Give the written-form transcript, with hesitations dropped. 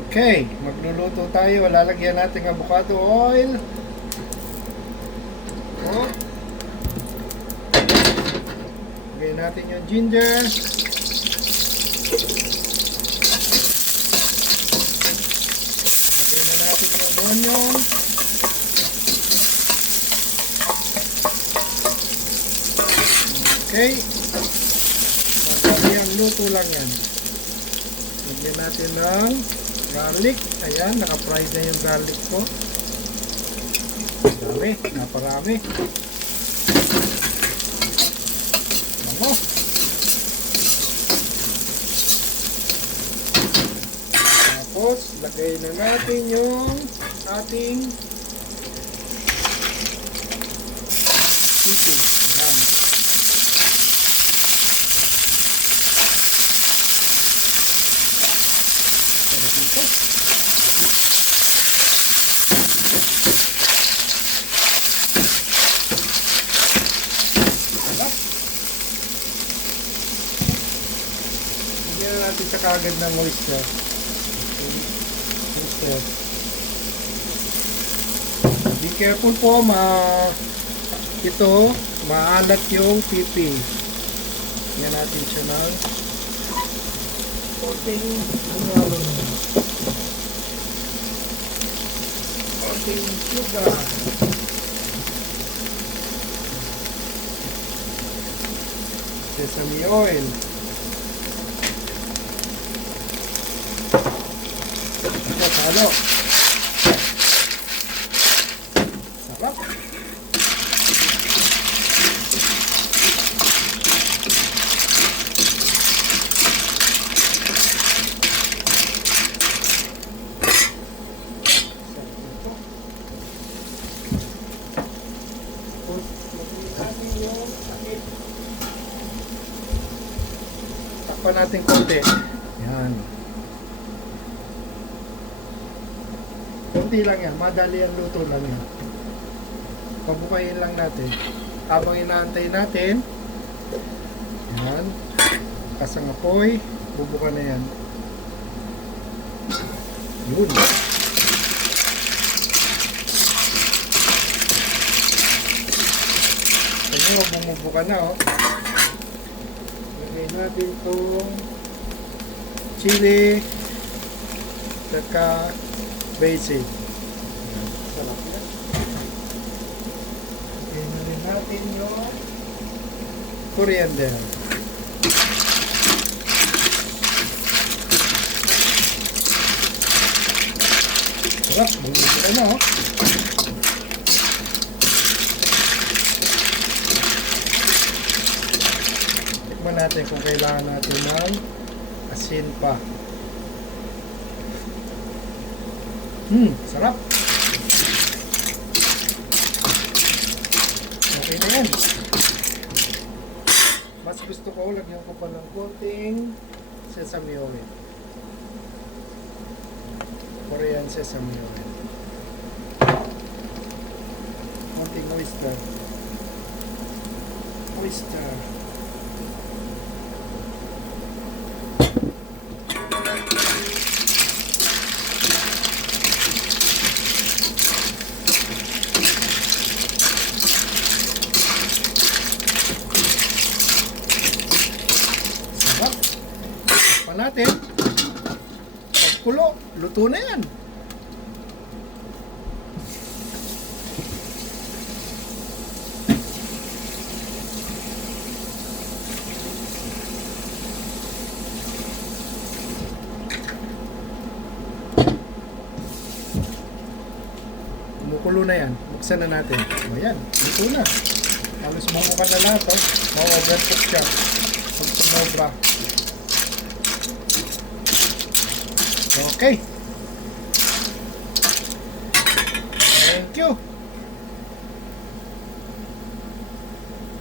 Okay, magluluto tayo. Lalagyan natin ng avocado oil. Oh. Lagyan natin yung ginger. Lagyan na natin yung onion. Okay. Madali ang luto lang yan. Lagyan natin ng garlic. Ayan, naka-fry na yung garlic ko. Dami, naparami. Ano? Tapos, lagay na natin yung ating chicken. Ayan. Sarap ito. Sarap. Lagyan na natin sa kagad ng oyster. Be careful po, ito maalat yung pipi. Yan natin siya ng konting sugar. Sesame oil. Halo. Sarap. Takpan natin konti. Yan. Kunti lang yan, madali ang luto lang yan. Pabukayin lang natin. Habang inaantay natin, yan, kasang apoy, bubuka na yan. Yun. Kanya, bumubuka na, oh. Lagay natin itong chili, saka basic. Sarap yan. Lagyan na rin natin yung coriander. Sarap, bumili ka na, oh. Tikman natin kung kailangan natin ng asin pa. Sarap. Okay na yan. Mas gusto ko, lagyan ko pa ng konting sesame oil. Korean sesame oil. Konting oyster. Oyster. Natin pagkulo, luto na yan. Kumukulo na yan, buksan na natin. O yan, luto na. Halos mamukan na lahat, oh. Ma-overcook siya pag sumobra. Okay. Thank you.